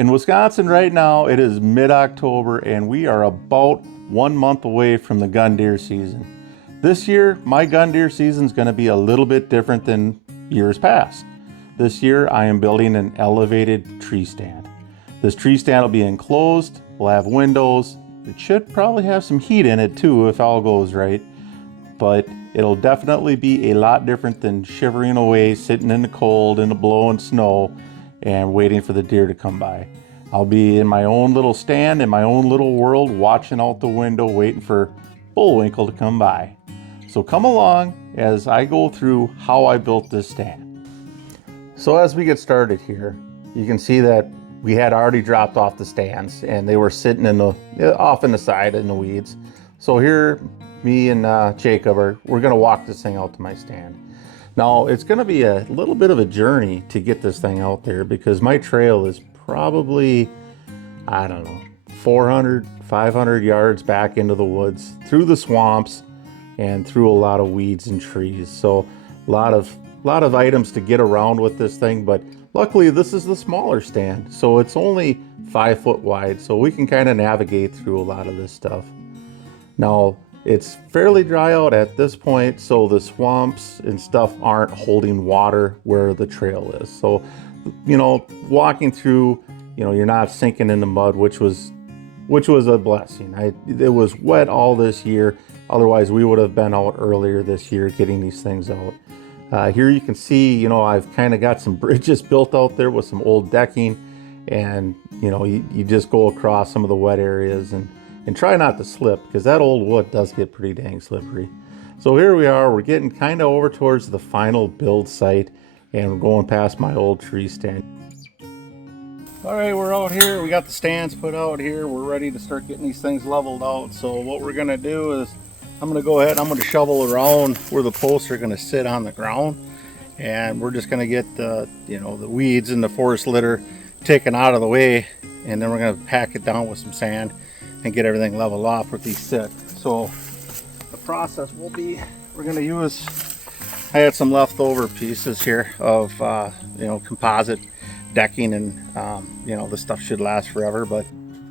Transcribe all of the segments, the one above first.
In Wisconsin right now, it is mid-October and we are about 1 month away from the gun deer season. This year, my gun deer season is going to be a little bit different than years past. This year, I am building an elevated tree stand. This tree stand will be enclosed, will have windows. It should probably have some heat in it too if all goes right, but it'll definitely be a lot different than shivering away, sitting in the cold, in the blowing snow, and waiting for the deer to come by. I'll be in my own little stand, in my own little world, watching out the window, waiting for Bullwinkle to come by. So come along as I go through how I built this stand. So as we get started here, you can see that we had already dropped off the stands and they were sitting off in the side in the weeds. So here, me and Jacob we're gonna walk this thing out to my stand. Now, it's going to be a little bit of a journey to get this thing out there because my trail is probably, I don't know, 400, 500 yards back into the woods, through the swamps, and through a lot of weeds and trees. So a lot of items to get around with this thing, but luckily this is the smaller stand. So it's only 5 foot wide, so we can kind of navigate through a lot of this stuff. Now, it's fairly dry out at this point, so the swamps and stuff aren't holding water where the trail is. So, walking through, you're not sinking in the mud, which was a blessing. It was wet all this year. Otherwise, we would have been out earlier this year getting these things out. Here you can see, I've kind of got some bridges built out there with some old decking, and you just go across some of the wet areas and try not to slip, because that old wood does get pretty dang slippery. So here we are, we're getting kind of over towards the final build site, and we're going past my old tree stand. All right, we're out here, we got the stands put out here, we're ready to start getting these things leveled out. So what we're gonna do is, I'm gonna go ahead, I'm gonna shovel around where the posts are gonna sit on the ground, and we're just gonna get the weeds and the forest litter taken out of the way, and then we're gonna pack it down with some sand and get everything leveled off where these sit. So the process will be, we're going to use, I had some leftover pieces here of composite decking, and this stuff should last forever, but I'm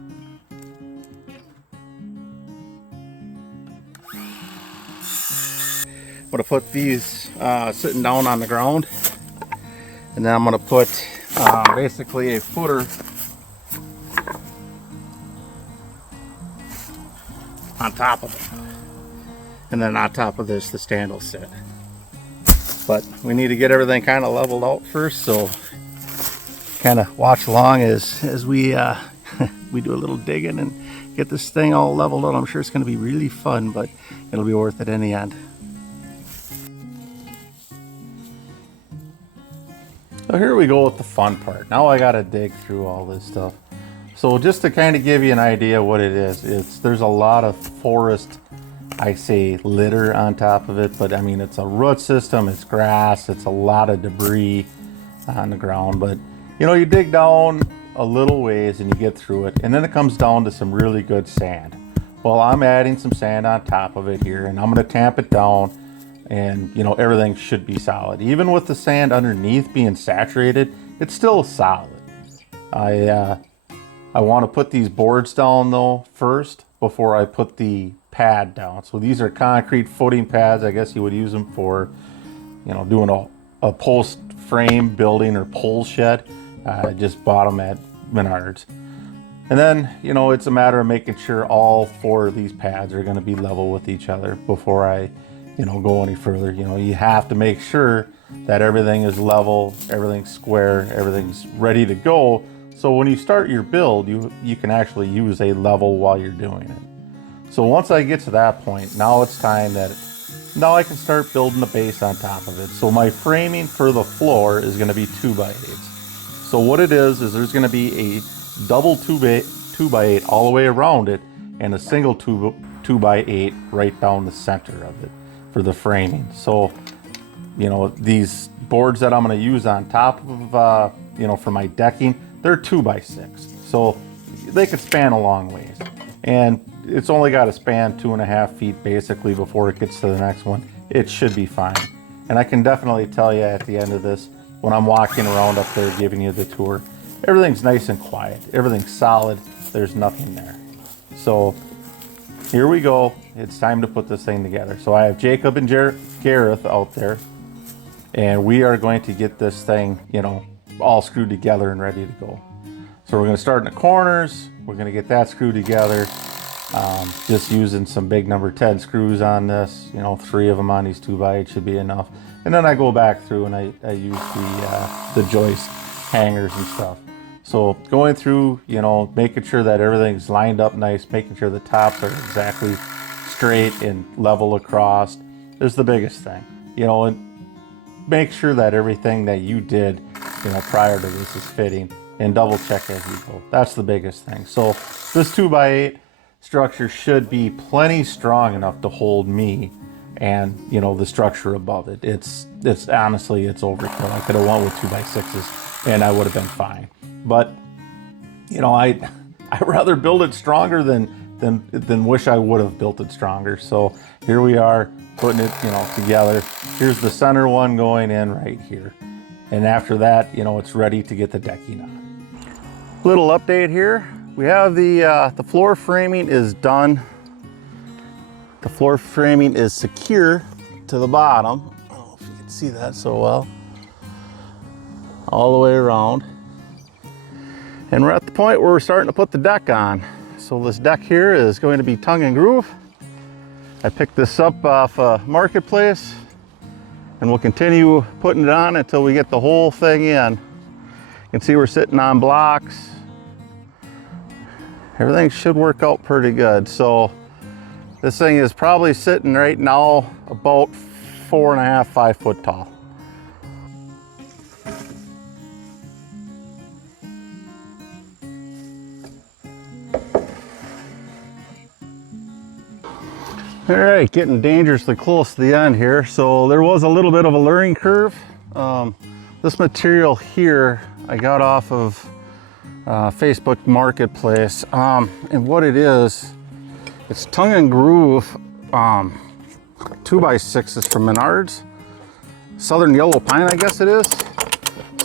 going to put these sitting down on the ground, and then I'm going to put basically a footer on top of it, and then on top of this the stand will sit. But we need to get everything kind of leveled out first, so kind of watch along as we we do a little digging and get this thing all leveled out. I'm sure it's going to be really fun, but it'll be worth it in the end. So here we go with the fun part. Now I got to dig through all this stuff. So just to kind of give you an idea what it is, there's a lot of forest, I say, litter on top of it, but I mean, it's a root system, it's grass, it's a lot of debris on the ground. But you dig down a little ways and you get through it, and then it comes down to some really good sand. Well, I'm adding some sand on top of it here, and I'm going to tamp it down, and everything should be solid. Even with the sand underneath being saturated, it's still solid. I want to put these boards down though first before I put the pad down. So these are concrete footing pads. I guess you would use them for, doing a post frame building or pole shed. I just bought them at Menards. And then, it's a matter of making sure all 4 of these pads are going to be level with each other before I, go any further. You have to make sure that everything is level, everything's square, everything's ready to go. So when you start your build, you can actually use a level while you're doing it. So once I get to that point, now it's time now I can start building the base on top of it. So my framing for the floor is going to be 2x8s. So what it is there's going to be a double 2x8 all the way around it, and a single 2x8 right down the center of it for the framing. So these boards that I'm going to use on top of for my decking, they're 2x6, so they could span a long ways, and it's only got to span 2.5 feet basically before it gets to the next one. It should be fine, and I can definitely tell you at the end of this, when I'm walking around up there giving you the tour, everything's nice and quiet. Everything's solid. There's nothing there. So here we go. It's time to put this thing together. So I have Jacob and Gareth out there, and we are going to get this thing, you know, all screwed together and ready to go. So we're going to start in the corners. We're going to get that screwed together. Just using some big number 10 screws on this, you know, 3 of them on these 2x8 should be enough. And then I go back through and I use the joist hangers and stuff. So going through, you know, making sure that everything's lined up nice, making sure the tops are exactly straight and level across is the biggest thing. You know, and make sure that everything that you did, you know, prior to this is fitting, and double check as you go. That's the biggest thing. So this 2x8 structure should be plenty strong enough to hold me and, you know, the structure above it. It's honestly, it's overkill. I could have went with 2x6s and I would have been fine. But, you know, I'd rather build it stronger than wish I would have built it stronger. So here we are putting it, you know, together. Here's the center one going in right here. And after that, you know, it's ready to get the decking on. Little update here. We have the floor framing is done. The floor framing is secure to the bottom. I don't know if you can see that so well. All the way around. And we're at the point where we're starting to put the deck on. So this deck here is going to be tongue and groove. I picked this up off Marketplace, and we'll continue putting it on until we get the whole thing in. You can see we're sitting on blocks. Everything should work out pretty good. So this thing is probably sitting right now about 4.5, 5 foot tall. All right, getting dangerously close to the end here. So there was a little bit of a learning curve. This material here I got off of Facebook Marketplace, and what it is, it's tongue and groove 2x6s from Menards, Southern Yellow Pine, I guess it is.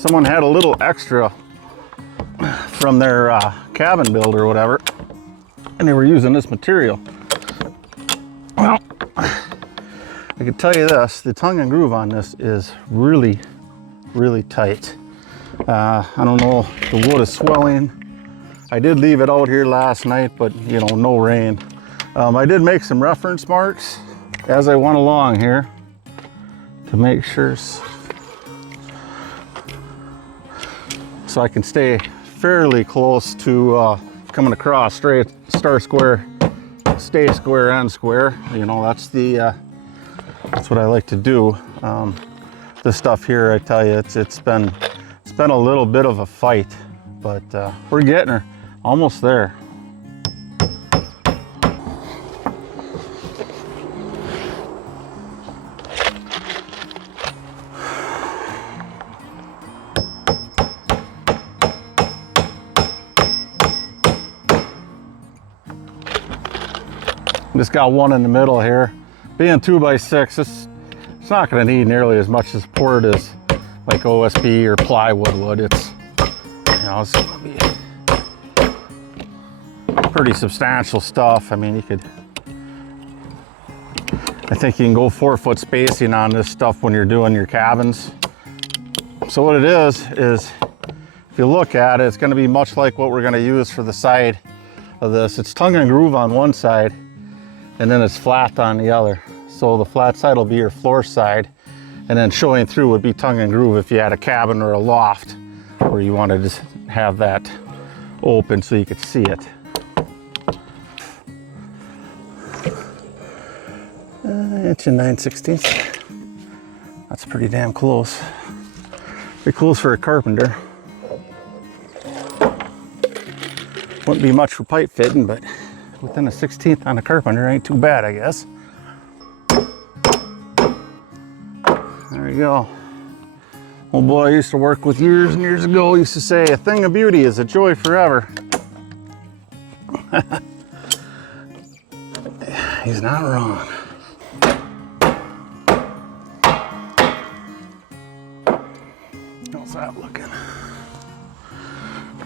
Someone had a little extra from their cabin build or whatever, and they were using this material. Well, I can tell you this, the tongue and groove on this is really, really tight. I don't know if the wood is swelling. I did leave it out here last night, but you know, no rain. I did make some reference marks as I went along here to make sure so I can stay fairly close to coming across straight, start square, stay square, end square. You know, that's what I like to do. This stuff here, I tell you, it's been a little bit of a fight, but we're getting her, almost there. Just got one in the middle here. Being 2x6, it's not going to need nearly as much support as like OSB or plywood would. It's, you know, it's going to be pretty substantial stuff. I mean, I think you can go 4-foot spacing on this stuff when you're doing your cabins. So what it is if you look at it, it's going to be much like what we're going to use for the side of this. It's tongue and groove on one side, and then it's flat on the other. So the flat side will be your floor side, and then showing through would be tongue and groove if you had a cabin or a loft where you wanted to have that open so you could see it. Inch and 9/16. That's pretty damn close. Pretty close for a carpenter. Wouldn't be much for pipe fitting, but within a 1/16 on a carpenter ain't too bad, I guess. There you go. Old boy I used to work with years and years ago used to say, a thing of beauty is a joy forever. He's not wrong. How's that looking?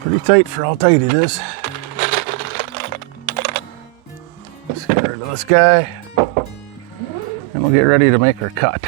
Pretty tight for how tight it is. Let's get rid of this guy and we'll get ready to make our cut.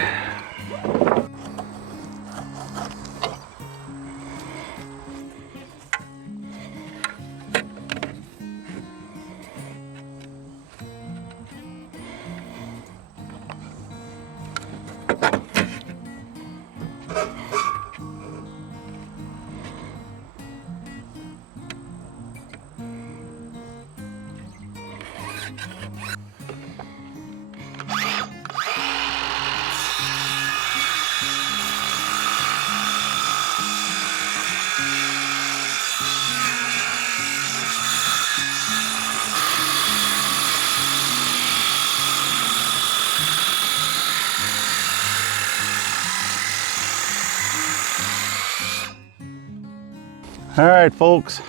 All right, folks,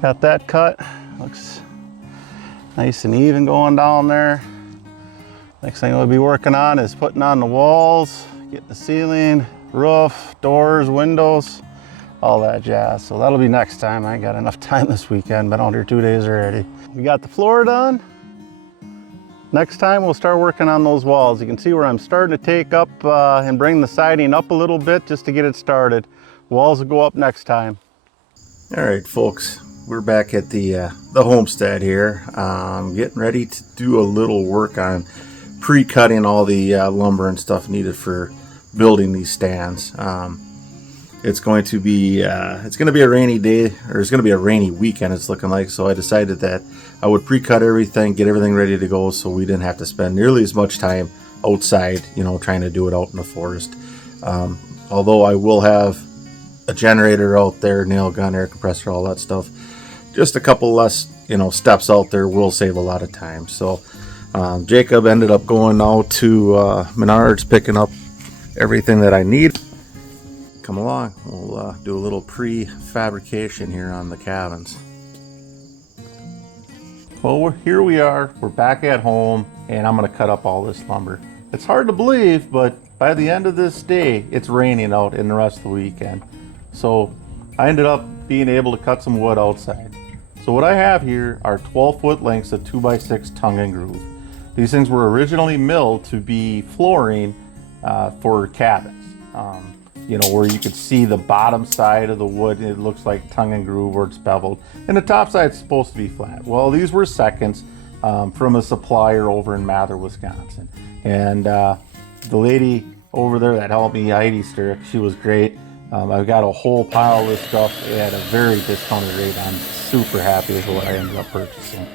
got that cut. Looks nice and even going down there. Next thing we'll be working on is putting on the walls, getting the ceiling, roof, doors, windows, all that jazz. So that'll be next time. I ain't got enough time this weekend. Been out here 2 days already. We got the floor done. Next time we'll start working on those walls. You can see where I'm starting to take up and bring the siding up a little bit just to get it started. Walls will go up next time. All right, folks, we're back at the homestead here. Getting ready to do a little work on pre-cutting all the lumber and stuff needed for building these stands. It's going to be a rainy day, or it's going to be a rainy weekend. It's looking like, so I decided that I would pre-cut everything, get everything ready to go, so we didn't have to spend nearly as much time outside, trying to do it out in the forest. Although I will have a generator out there, nail gun, air compressor, all that stuff. Just a couple less, steps out there will save a lot of time. So Jacob ended up going out to Menards, picking up everything that I need. Come along, we'll do a little pre-fabrication here on the cabins. Well, here we are. We're back at home, and I'm going to cut up all this lumber. It's hard to believe, but by the end of this day, it's raining out in the rest of the weekend. So I ended up being able to cut some wood outside. So what I have here are 12-foot lengths of 2x6 tongue and groove. These things were originally milled to be flooring for cabins. Where you could see the bottom side of the wood, it looks like tongue and groove or it's beveled. And the top side's supposed to be flat. Well, these were seconds from a supplier over in Mather, Wisconsin. And the lady over there that helped me, Heidi Sturck, she was great. I've got a whole pile of this stuff at a very discounted rate. I'm super happy with what I ended up purchasing.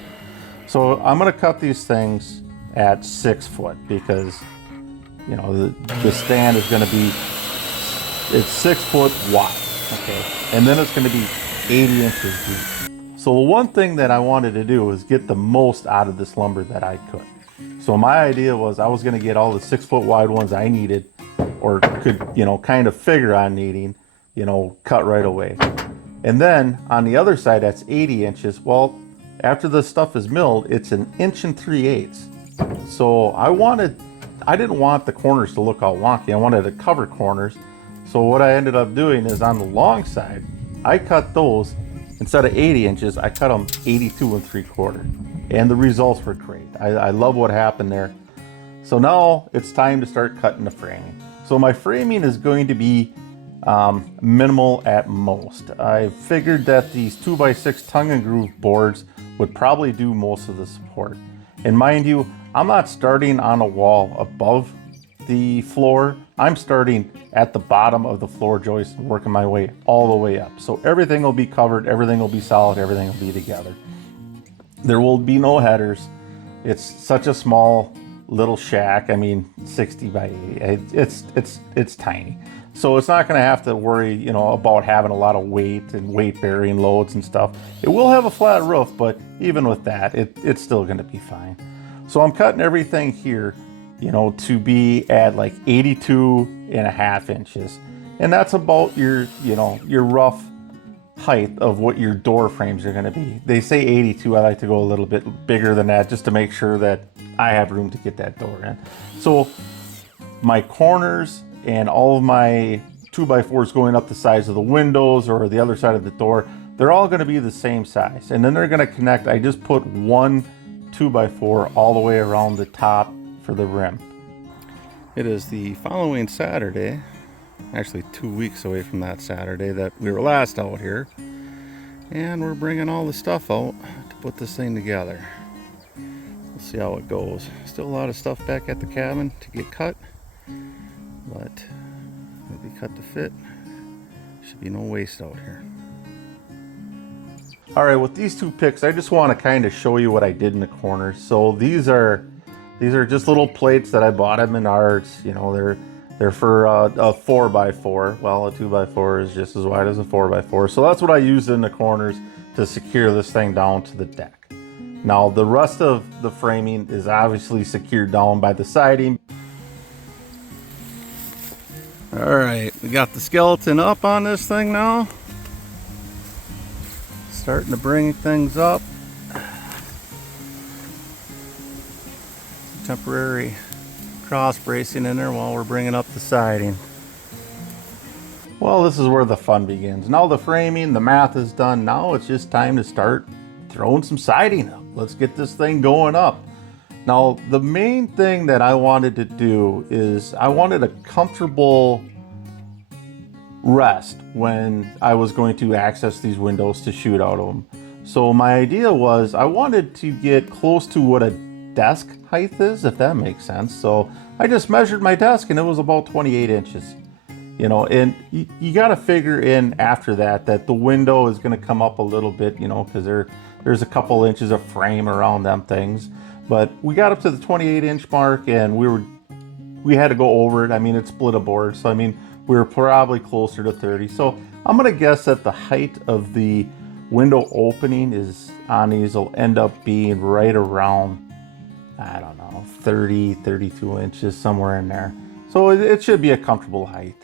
So I'm going to cut these things at 6 foot because, the stand is going to be, it's 6 foot wide, okay? And then it's going to be 80 inches deep. So the one thing that I wanted to do was get the most out of this lumber that I could. So my idea was I was going to get all the 6 foot wide ones I needed, or could, kind of figure on needing, cut right away. And then on the other side, that's 80 inches. Well, after the stuff is milled, it's 1 3/8 inches. So I didn't want the corners to look all wonky. I wanted to cover corners. So what I ended up doing is on the long side, I cut those, instead of 80 inches, I cut them 82 3/4. And the results were great. I love what happened there. So now it's time to start cutting the framing. So my framing is going to be minimal at most. I figured that these 2x6 tongue and groove boards would probably do most of the support. And mind you, I'm not starting on a wall above the floor. I'm starting at the bottom of the floor joist and working my way all the way up. So everything will be covered, everything will be solid, everything will be together. There will be no headers. It's such a small little shack. I mean, 60 by 80. It's tiny. So it's not going to have to worry, about having a lot of weight and weight bearing loads and stuff. It will have a flat roof, but even with that, it's still going to be fine. So I'm cutting everything here, to be at like 82.5 inches. And that's about your rough height of what your door frames are going to be. They say 82. I like to go a little bit bigger than that just to make sure that I have room to get that door in. So my corners and all of my 2x4s going up the sides of the windows or the other side of the door, they're all going to be the same size. And then they're going to connect. I just put one 2x4 all the way around the top for the rim. It is the following Saturday, actually 2 weeks away from that Saturday that we were last out here. And we're bringing all the stuff out to put this thing together. We'll see how it goes. Still a lot of stuff back at the cabin to get cut, but it'll be cut to fit. Should be no waste out here. All right, with these two picks, I just want to kind of show you what I did in the corners. So these are just little plates that I bought at Menards. You know, they're for a 4x4. Well, a 2x4 is just as wide as a 4x4. So that's what I used in the corners to secure this thing down to the deck. Now, the rest of the framing is obviously secured down by the siding. All right, we got the skeleton up on this thing now. Starting to bring things up. Temporary cross bracing in there while we're bringing up the siding. Well, this is where the fun begins. Now the framing, the math is done. Now it's just time to start throwing some siding up. Let's get this thing going up. Now, the main thing that I wanted to do is I wanted a comfortable rest when I was going to access these windows to shoot out of them. So my idea was I wanted to get close to what a desk height is, if that makes sense. So I just measured my desk and it was about 28 inches. You know, and you got to figure in after that the window is going to come up a little bit, you know, because there's a couple inches of frame around them things. But we got up to the 28 inch mark and we had to go over it. I mean, it split a board. So I mean, we were probably closer to 30. So I'm going to guess that the height of the window opening is on these will end up being right around, I don't know, 30, 32 inches, somewhere in there. So it should be a comfortable height.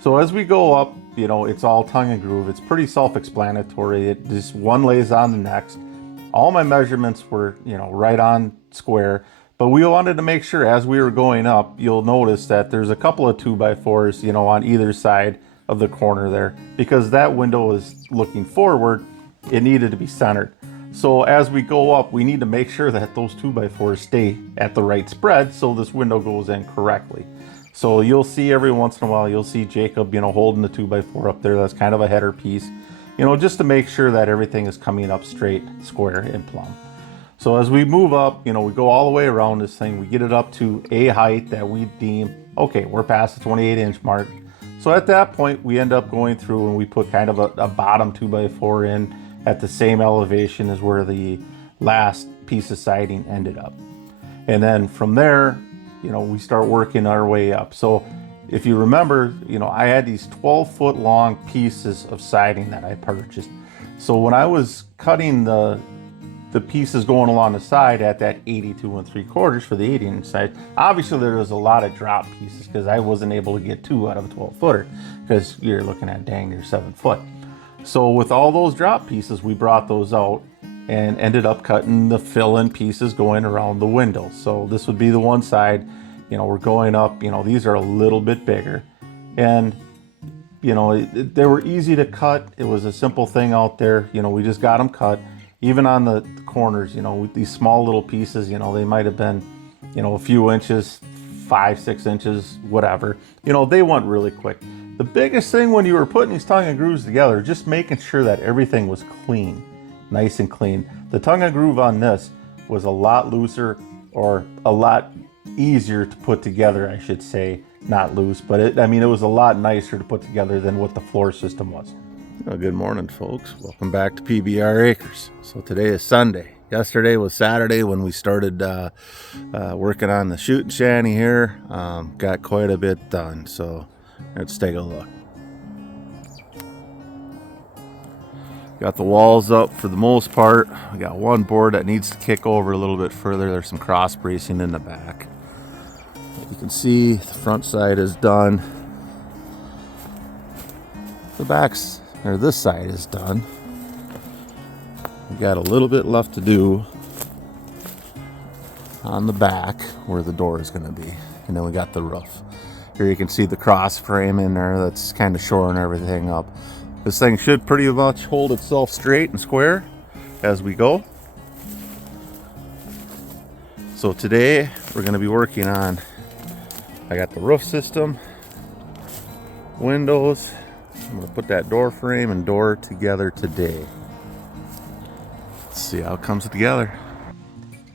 So as we go up, you know, it's all tongue and groove. It's pretty self-explanatory. It just one lays on the next. All my measurements were, you know, right on square. But we wanted to make sure as we were going up, you'll notice that there's a couple of 2x4s, you know, on either side of the corner there. Because that window is looking forward, it needed to be centered. So as we go up, we need to make sure that those 2x4s stay at the right spread so this window goes in correctly. So you'll see every once in a while, you'll see Jacob, you know, holding the 2x4 up there. That's kind of a header piece, you know, just to make sure that everything is coming up straight, square, and plumb. So as we move up, you know, we go all the way around this thing. We get it up to a height that we deem, okay, we're past the 28 inch mark. So at that point, we end up going through and we put kind of a bottom 2x4 in at the same elevation as where the last piece of siding ended up. And then from there, you know, we start working our way up. So if you remember, you know, I had these 12-foot long pieces of siding that I purchased. So when I was cutting the pieces going along the side at that 82 3/4 for the 80-inch side, obviously there was a lot of drop pieces because I wasn't able to get 2 out of a 12-footer because you're looking at dang near 7 foot. So with all those drop pieces, we brought those out and ended up cutting the fill-in pieces going around the window. So this would be the one side, you know, we're going up, you know, these are a little bit bigger. And, you know, they were easy to cut. It was a simple thing out there. You know, we just got them cut. Even on the corners, you know, with these small little pieces, you know, they might have been, you know, a few inches, 5-6 inches, whatever. You know, they went really quick. The biggest thing when you were putting these tongue and grooves together, just making sure that everything was clean, nice and clean. The tongue and groove on this was a lot looser, or a lot easier to put together, I should say. Not loose, but it was a lot nicer to put together than what the floor system was. Well, good morning, folks. Welcome back to PBR Acres. So today is Sunday. Yesterday was Saturday when we started working on the shooting shanty here. Got quite a bit done, so let's take a look. Got the walls up for the most part. We got one board that needs to kick over a little bit further. There's some cross bracing in the back. You can see the front side is done. The back's, or this side is done. We got a little bit left to do on the back where the door is going to be. And then we got the roof. Here you can see the cross frame in there that's kind of shoring everything up. This thing should pretty much hold itself straight and square as we go. So today we're going to be working on, I got the roof system, windows. I'm going to put that door frame and door together today. Let's see how it comes together.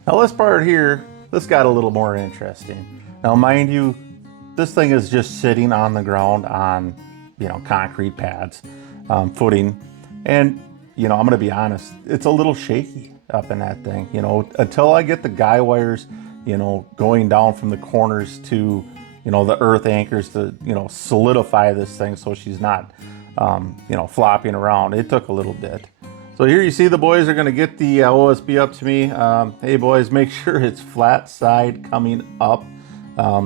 Now this part here, this got a little more interesting. Now mind you, this thing is just sitting on the ground on, concrete pads, footing. And, I'm going to be honest, it's a little shaky up in that thing. Until I get the guy wires, going down from the corners to, the earth anchors to, solidify this thing so she's not, flopping around. It took a little bit. So here you see the boys are going to get the OSB up to me. Hey boys, make sure it's flat side coming up.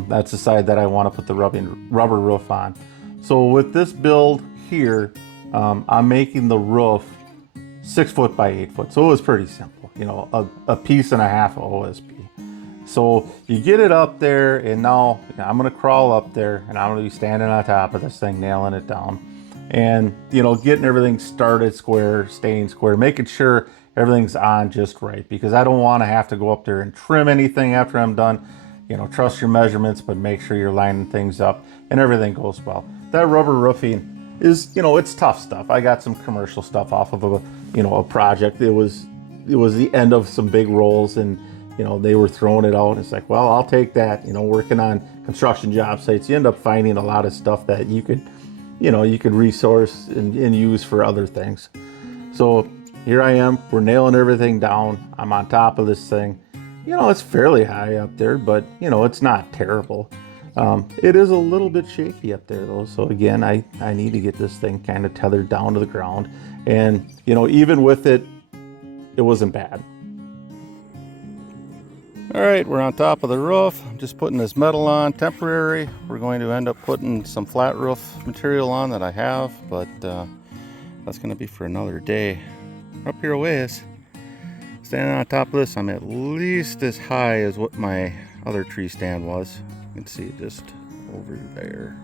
That's the side that I want to put the rubber roof on. So with this build here, I'm making the roof 6 foot by 8 foot. So it was pretty simple, a piece and a half of OSB. So you get it up there, and now I'm going to crawl up there, and I'm going to be standing on top of this thing, nailing it down. And, getting everything started square, staying square, making sure everything's on just right, because I don't want to have to go up there and trim anything after I'm done. Trust your measurements, but make sure you're lining things up and everything goes well. That rubber roofing is, it's tough stuff. I got some commercial stuff off of a project. It was the end of some big rolls, and, they were throwing it out. It's like, well, I'll take that. Working on construction job sites, you end up finding a lot of stuff that you could resource and use for other things. So here I am, we're nailing everything down. I'm on top of this thing. It's fairly high up there, but it's not terrible. It is a little bit shaky up there though. So again, I need to get this thing kind of tethered down to the ground. And even with it, it wasn't bad. All right, we're on top of the roof. I'm just putting this metal on temporary. We're going to end up putting some flat roof material on that I have, but that's going to be for another day. Up here a ways, standing on top of this, I'm at least as high as what my other tree stand was. You can see it just over there.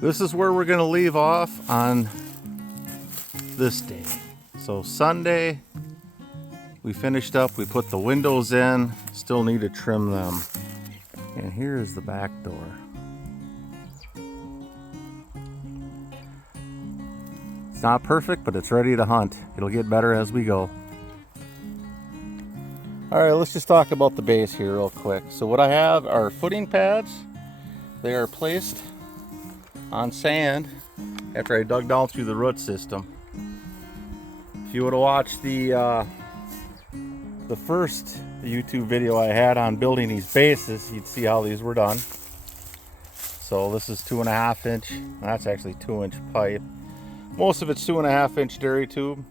This is where we're going to leave off on this day. So Sunday, we finished up, we put the windows in, still need to trim them. And here is the back door. It's not perfect, but it's ready to hunt. It'll get better as we go. All right, let's just talk about the base here real quick. So what I have are footing pads. They are placed on sand after I dug down through the root system. If you would have watched the first YouTube video I had on building these bases, you'd see how these were done. So this is 2.5 inch, that's actually 2-inch pipe. Most of it's 2.5 inch dairy tube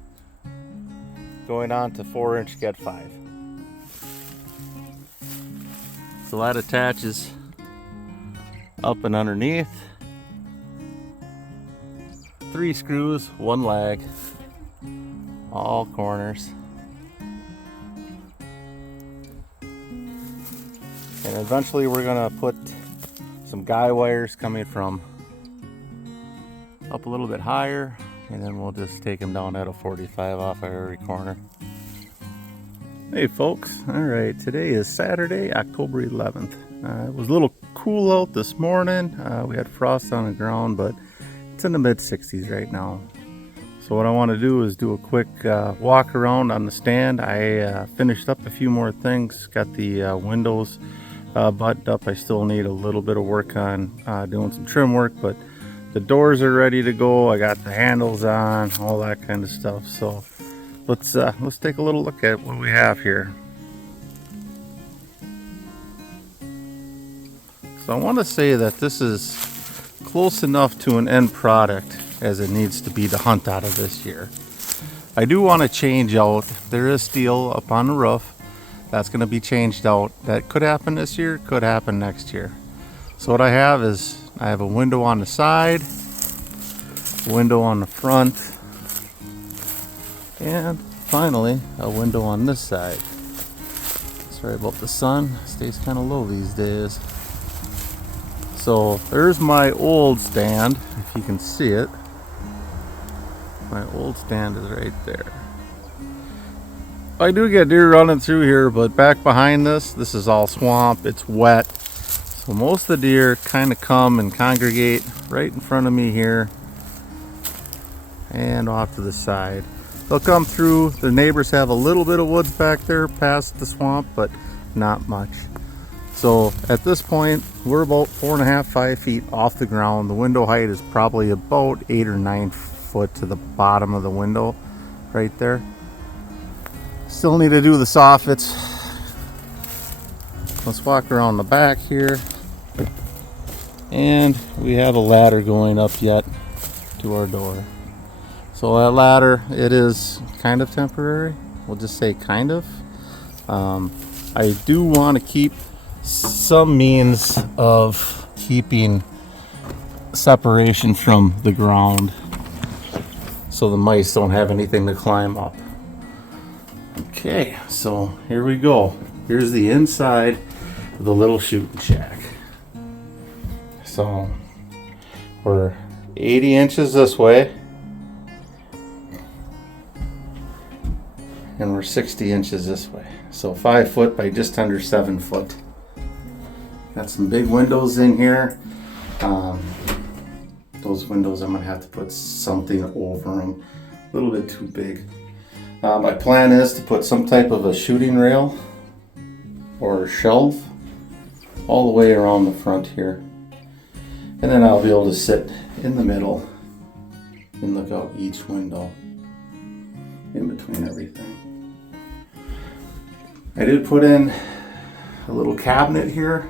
going on to 4-inch Get 5. So that attaches up and underneath. 3 screws, 1 lag, all corners. And eventually we're gonna put some guy wires coming from up a little bit higher, and then we'll just take them down at a 45 off of every corner. Hey folks, all right, today is Saturday, October 11th. It was a little cool out this morning. We had frost on the ground, but it's in the mid 60s right now. So what I want to do is do a quick walk around on the stand. I finished up a few more things, got the windows buttoned up. I still need a little bit of work on doing some trim work, but the doors are ready to go. I got the handles on, all that kind of stuff. So let's take a little look at what we have here. So I want to say that this is close enough to an end product as it needs to be to hunt out of this year. I do want to change out, there is steel up on the roof. That's going to be changed out. That could happen this year, could happen next year. So what I have is, I have a window on the side, window on the front, and finally a window on this side. Sorry about the sun, stays kind of low these days. So there's my old stand, if you can see it. My old stand is right there. I do get deer running through here, but back behind this is all swamp, it's wet. So most of the deer kind of come and congregate right in front of me here and off to the side. They'll come through. The neighbors have a little bit of woods back there past the swamp, but not much. So at this point, we're about 4.5, 5 feet off the ground. The window height is probably about 8 or 9 foot to the bottom of the window right there. Still need to do the soffits. Let's walk around the back here. And we have a ladder going up yet to our door. So that ladder, it is kind of temporary. We'll just say kind of. I do want to keep some means of keeping separation from the ground so the mice don't have anything to climb up. Okay, so here we go. Here's the inside of the little shooting shack. So we're 80 inches this way. And we're 60 inches this way. So 5 foot by just under 7 foot. Got some big windows in here. Those windows, I'm gonna have to put something over them. A little bit too big. My plan is to put some type of a shooting rail or shelf all the way around the front here. And then I'll be able to sit in the middle and look out each window in between everything. I did put in a little cabinet here,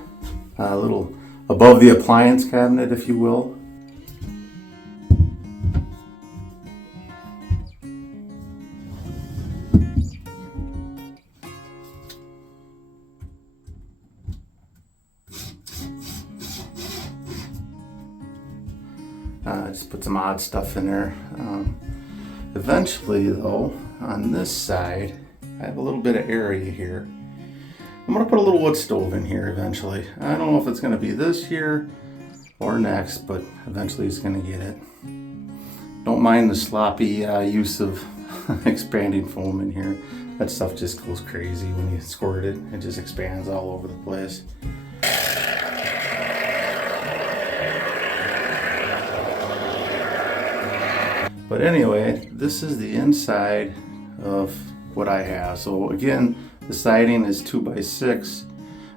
a little above the appliance cabinet, if you will. Just put some odd stuff in there. Eventually though, on this side, I have a little bit of area here. I'm gonna put a little wood stove in here eventually. I don't know if it's gonna be this year or next, but eventually it's gonna get it. Don't mind the sloppy use of expanding foam in here. That stuff just goes crazy when you squirt it. It just expands all over the place. But anyway, this is the inside of what I have. So again, the siding is 2x6,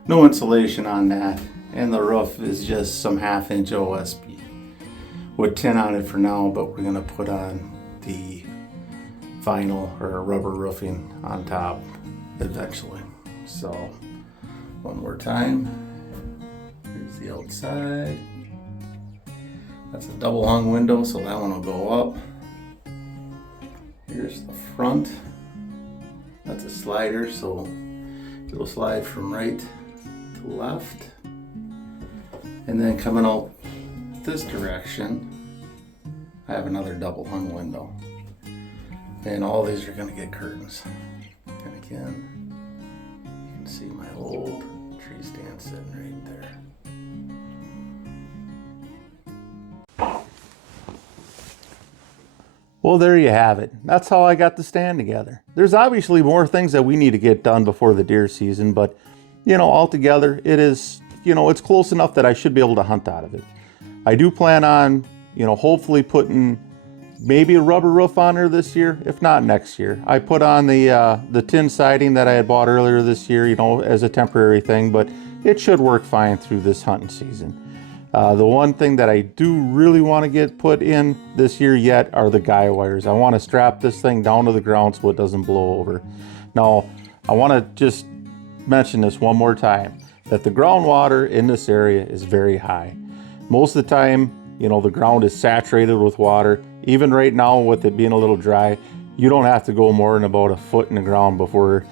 no insulation on that, and the roof is just some 1/2 inch OSB with tin on it for now, but we're gonna put on the vinyl or rubber roofing on top eventually. So one more time, here's the outside. That's a double hung window, so that one will go up. Here's the front. That's a slider, so it'll slide from right to left. And then coming out this direction, I have another double hung window. And all these are gonna get curtains. And again, you can see my old tree stand sitting right there. Well, there you have it. That's how I got the stand together. There's obviously more things that we need to get done before the deer season, but you know, altogether it is, you know, it's close enough that I should be able to hunt out of it. I do plan on, you know, hopefully putting maybe a rubber roof on there this year, if not next year. I put on the tin siding that I had bought earlier this year, you know, as a temporary thing, but it should work fine through this hunting season. The one thing that I do really want to get put in this year yet are the guy wires. I want to strap this thing down to the ground so it doesn't blow over. Now, I want to just mention this one more time, that the groundwater in this area is very high. Most of the time, you know, the ground is saturated with water. Even right now with it being a little dry, you don't have to go more than about a foot in the ground before,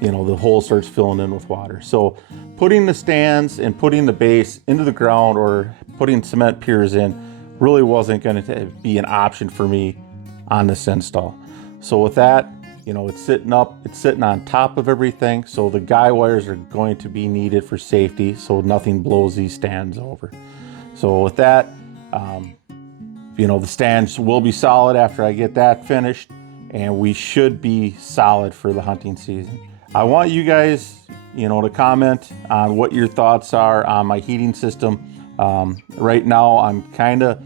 you know, the hole starts filling in with water. So putting the stands and putting the base into the ground or putting cement piers in really wasn't going to be an option for me on this install. So with that, You know, it's sitting up, it's sitting on top of everything, so the guy wires are going to be needed for safety, so nothing blows these stands over. So with that, you know, the stands will be solid after I get that finished, and we should be solid for the hunting season. I want you guys, you know, to comment on what your thoughts are on my heating system. Right now, I'm kind of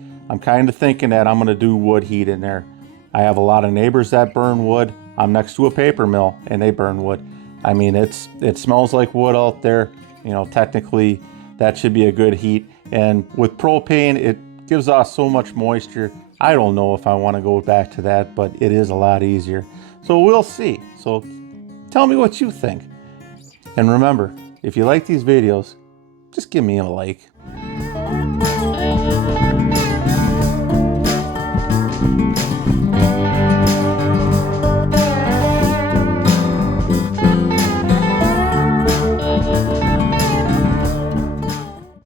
thinking that I'm going to do wood heat in there. I have a lot of neighbors that burn wood. I'm next to a paper mill, and they burn wood. I mean, it smells like wood out there. You know, technically, that should be a good heat. And with propane, it gives off so much moisture. I don't know if I want to go back to that, but it is a lot easier. So we'll see. So tell me what you think. And remember, if you like these videos, just give me a like.